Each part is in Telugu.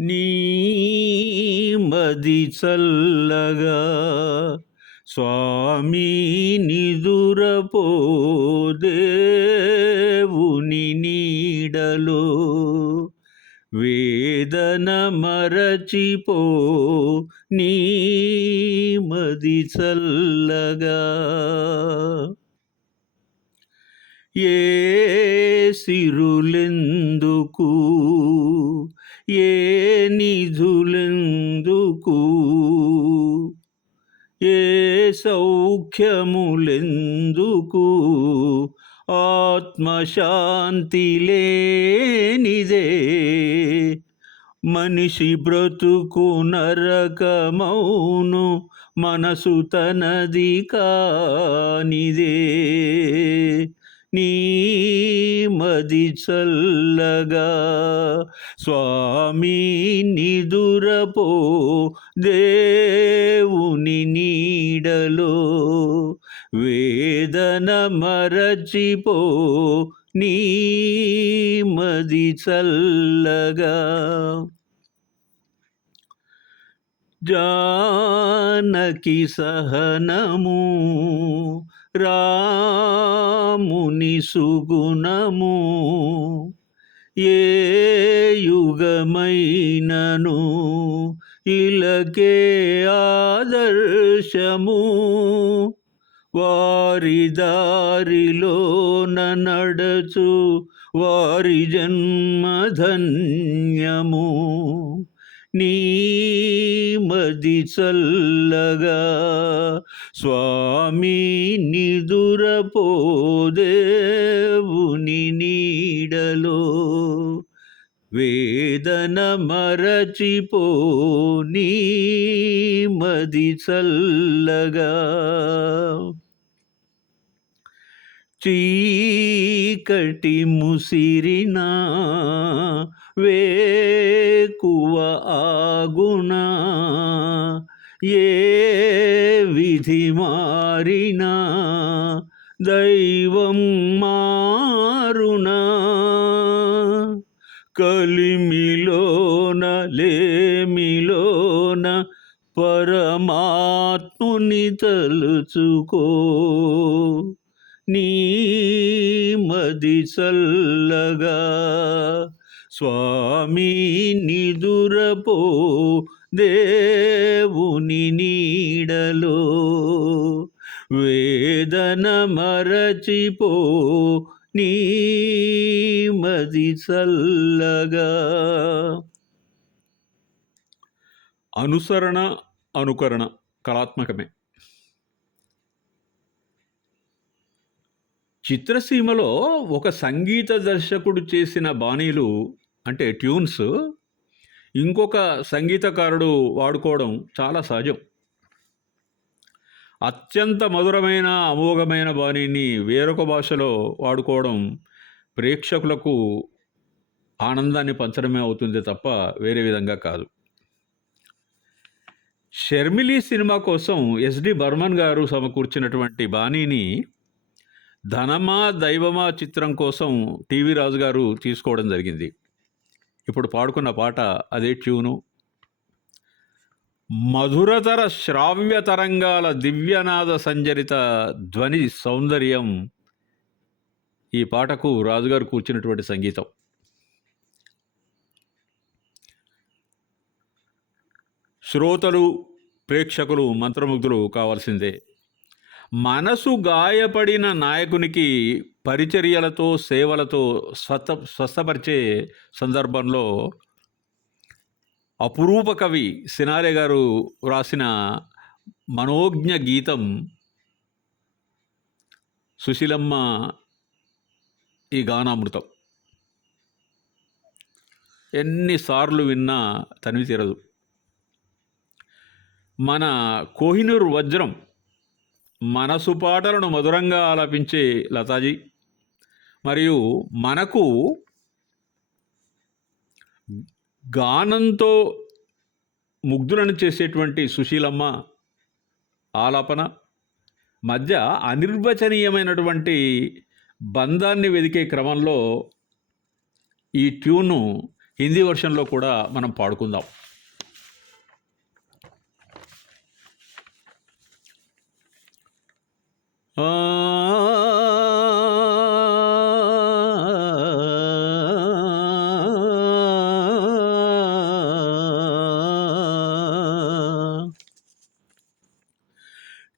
నీ మది చల్లగా స్వామి నిదురపో దేవుని నీడలో వేదన మరచిపో నీ మది చల్లగా ఏ సిరులెందుకు ఏ నిధులెందుకు ఏ సౌఖ్యములెందుకు ఆత్మశాంతి లేనిదే మనిషి బ్రతుకు నరకమౌను మనసు తనది కానిదే నీ మది చల్లగా స్వామి నిదురపో దేవుని నీడలో వేదన మరచిపో నీ మది చల్లగా జానకి సహనము రాముని సుగుణము ఏ యుగమైనను ఇలకే ఆదర్శము వారి దారిలోన నడచు వారి జన్మధన్యము నీ మది చల్లగా స్వామి నిదురపో దేవుని నీడలో వేదన మరచిపో నీ మది చల్లగా చీకటి ముసిరినా వేకువ ఆగునా ఏ విధి మారినా దైవం మారునా కలిమిలోన లేమిలోన పరమాత్ముని తలుచుకో నీ మది చల్లగా స్వామి నిదురపో దేవుని నీడలో వేదన మరచిపో నీ మది చల్లగా. అనుసరణ అనుకరణ కళాత్మకమే. చిత్రసీమలో ఒక సంగీత దర్శకుడు చేసిన బాణీలు అంటే ట్యూన్స్ ఇంకొక సంగీతకారుడు వాడుకోవడం చాలా సహజం. అత్యంత మధురమైన అమోఘమైన బాణీని వేరొక భాషలో వాడుకోవడం ప్రేక్షకులకు ఆనందాన్ని పంచడమే అవుతుంది తప్ప వేరే విధంగా కాదు. షర్మిలి సినిమా కోసం ఎస్డి బర్మన్ గారు సమకూర్చినటువంటి బాణీని ధనమా దైవమా చిత్రం కోసం టీవీ రాజు గారు తీసుకోవడం జరిగింది. ఇప్పుడు పాడుకున్న పాట అదే ట్యూను. మధురతర శ్రావ్య తరంగాల దివ్యనాద సంజరిత ధ్వని సౌందర్యం ఈ పాటకు రాజుగారు కూర్చున్నటువంటి సంగీతం. శ్రోతలు ప్రేక్షకులు మంత్రముగ్ధులు కావాల్సిందే. మనసు గాయపడిన నాయకునికి పరిచర్యలతో సేవలతో స్వస్థపరిచే సందర్భంలో అపురూప కవి సినారె గారు వ్రాసిన మనోజ్ఞ గీతం సుశీలమ్మ ఈ గానామృతం. ఎన్నిసార్లు విన్నా తనివి తీరదు. మన కోహినూర్ వజ్రం మనసు పాటలను మధురంగా ఆలపించే లతాజీ మరియు మనకు గానంతో ముగ్ధులను చేసేటువంటి సుశీలమ్మ ఆలాపన మధ్య అనిర్వచనీయమైనటువంటి బంధాన్ని వెదికే క్రమంలో ఈ ట్యూను హిందీ వర్షన్లో కూడా మనం పాడుకుందాం.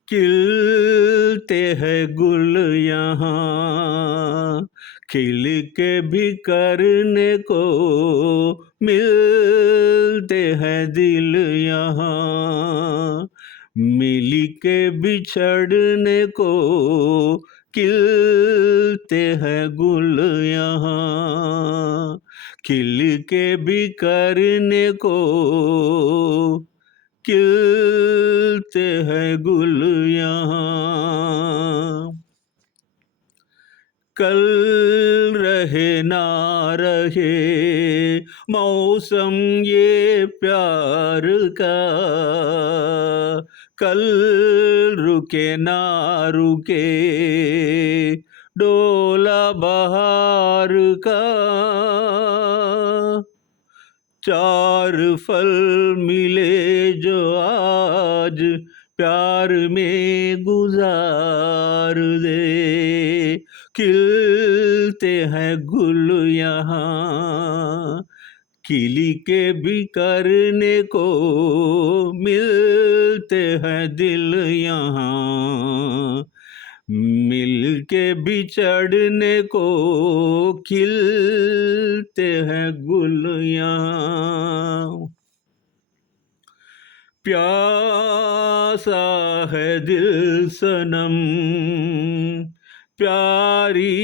खिलते हैं गुल यहाँ, खिल के भी करने को मिलते हैं दिल यहाँ, मिल के बिछड़ने को खिलते हैं गुल यहाँ, खिल के भी करने को खिलते हैं गुल यहाँ। कल रहे ना रहे मौसम ये प्यार का, कल रुके ना रुके डोला बहार का, चार फल मिले जो आज प्यार में गुजार दे, खिलते हैं गुल यहाँ, खिली के भी करने को मिलते हैं दिल यहाँ, मिल के बिछड़ने को खिलते हैं गुल यहाँ। प्यासा है दिल सनम प्यारी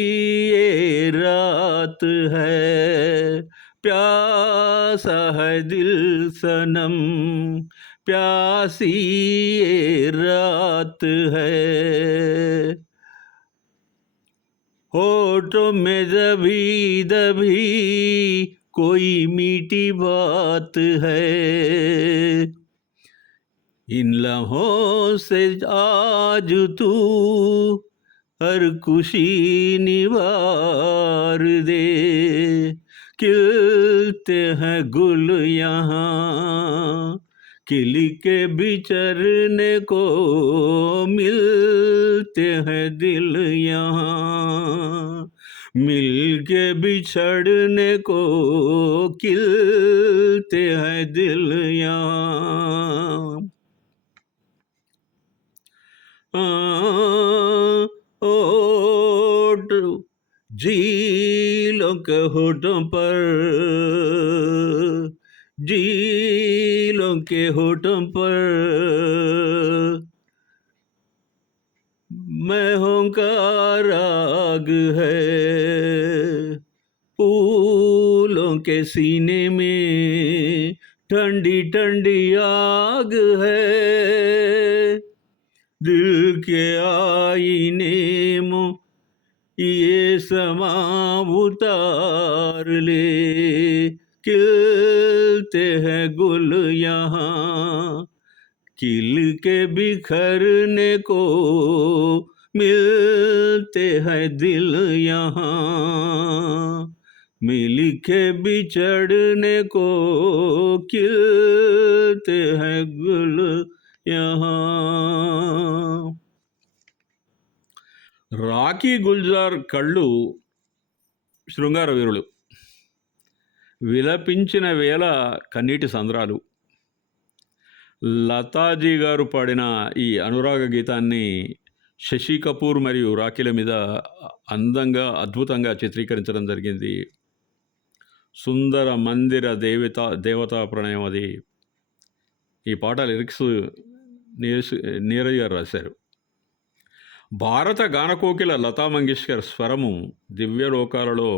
ये रात है, प्यासा है दिल सनम प्यासी ये रात है, होठों में दबी दबी कोई मीठी बात है, इन लम्हों से आज तू हर खुशी निवार दे, खिलते हैं गुल यहाँ, खिल के बिछड़ने को मिलते हैं दिल यहाँ, मिल के बिछड़ने को खिलते हैं दिल यहाँ। ओट झीलों के होठों पर, झीलों के होठों पर महों का राग है, फूलों के सीने में ठंडी ठंडी आग है, दिल के आईने में ये समा उतार ले, खिलते हैं गुल यहाँ, खिल के बिखरने को मिलते हैं दिल यहाँ, मिल के बिछड़ने को खिलते हैं गुल यहाँ। రాకీ గుల్జార్ కళ్ళు శృంగార వీరులు, విలపించిన వేళ కన్నీటి సంద్రాలు. లతాజీ గారు పాడిన ఈ అనురాగ గీతాన్ని శశి కపూర్ మరియు రాఖీల మీద అందంగా అద్భుతంగా చిత్రీకరించడం జరిగింది. సుందర మందిర దేవతా ప్రణయం అది. ఈ పాట లిరిక్స్ నీరజ్ గారు రాశారు. భారత గానకోకిల లతా మంగేష్కర్ స్వరము దివ్యలోకాలలో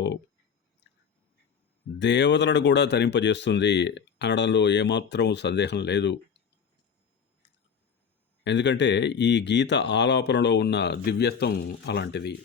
దేవతలను కూడా తరింపజేస్తుంది అనడంలో ఏమాత్రం సందేహం లేదు. ఎందుకంటే ఈ గీత ఆలాపనలో ఉన్న దివ్యత్వం అలాంటిది.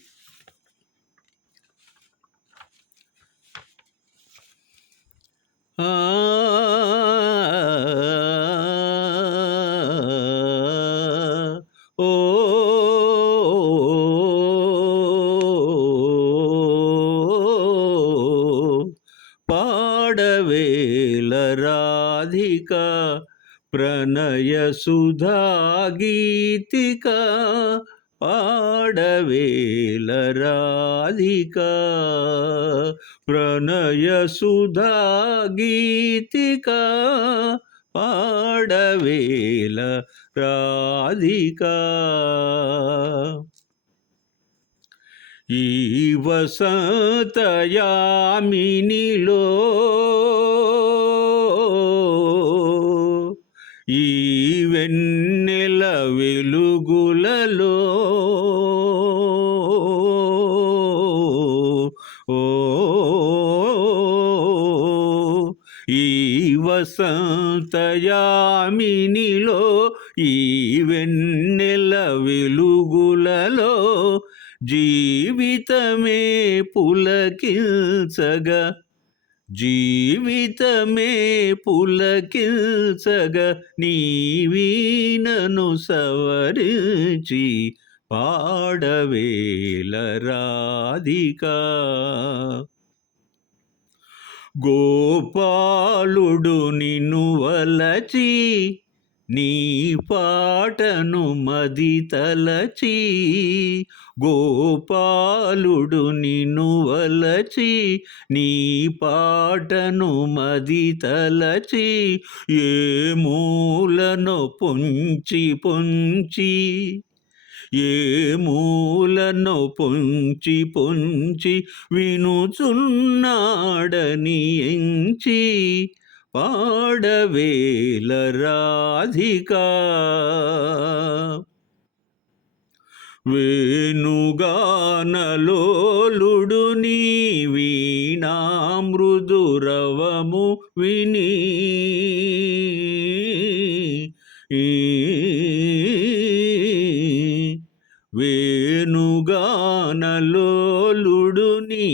పాడవే రాధిక ప్రణయ సుధా గీతిక పాడవేల రాధిక ప్రణయ సుధా గీతిక పాడవేల రాధిక ఈ వసంతయామినిలో ఈ వెన్నెల వెలుగులలో ఓ ఈ వసంతయామినిలో ఈ వెన్నెల వెలుగులలో జీవితమే పులకిల్చగా జీవితమే పులకిల్చగా నీ వీణను సవరించి పాడవేల రాధిక గోపాలుడు నిన్ను వలచి నీ పాటను మది తలచి గోపాలుడు నిన్ను వలచి నీ పాటను మది తలచి ఏ మూలను పొంచి పొంచి ఏ మూలను పొంచి పొంచి వినుచున్నాడని ఎంచి పాడవేల రాధిక వేణుగానలోలుడు నీ వీణామృదురవము విని వేణుగానలోలుడు నీ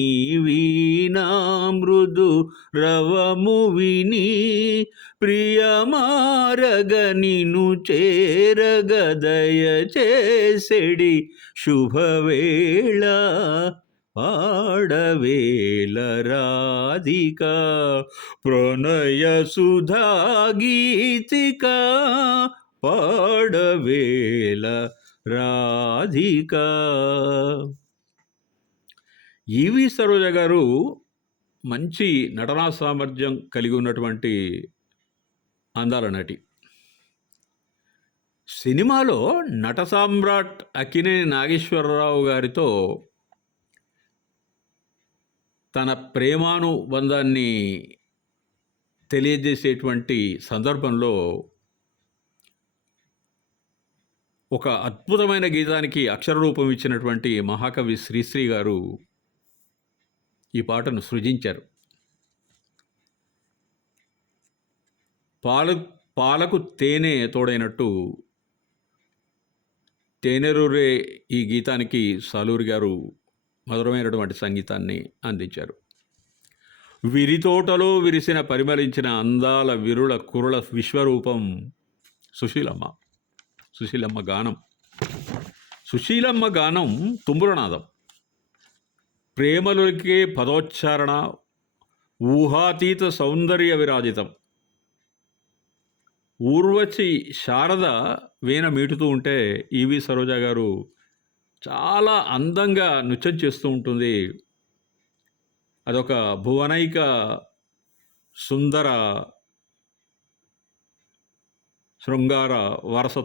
వీణామృదు రవము విని ప్రియమారగ నిను చేరగ దయచేసెడి శుభవేళ పాడవేల రాధిక ప్రణయ సుధా గీతిక పాడవేల రాధిక. ఈవి సరోజ గారు మంచి నటనా సామర్థ్యం కలిగి ఉన్నటువంటి అందాల నటి. సినిమాలో నట సామ్రాట్ అక్కినేని నాగేశ్వరరావు గారితో తన ప్రేమానుబంధాన్ని తెలియజేసేటువంటి సందర్భంలో ఒక అద్భుతమైన గీతానికి అక్షర రూపం ఇచ్చినటువంటి మహాకవి శ్రీశ్రీ గారు ఈ పాటను సృజించారు. పాలకు తేనె తోడైనట్టు తేనెరూరే ఈ గీతానికి సాలూరి గారు మధురమైనటువంటి సంగీతాన్ని అందించారు. విరితోటలో విరిసిన పరిమళించిన అందాల విరుల కురుల విశ్వరూపం సుశీలమ్మ. సుశీలమ్మ గానం తుంబురనాదం, ప్రేమలొలికే పదోచ్చారణ, ఊహాతీత సౌందర్య విరాజితం. ఊర్వశి శారద వీణ మీటుతూ ఉంటే ఈవి సరోజ గారు చాలా అందంగా నృత్యం చేస్తూ ఉంటుంది. అదొక భువనైక సుందర శృంగార వరస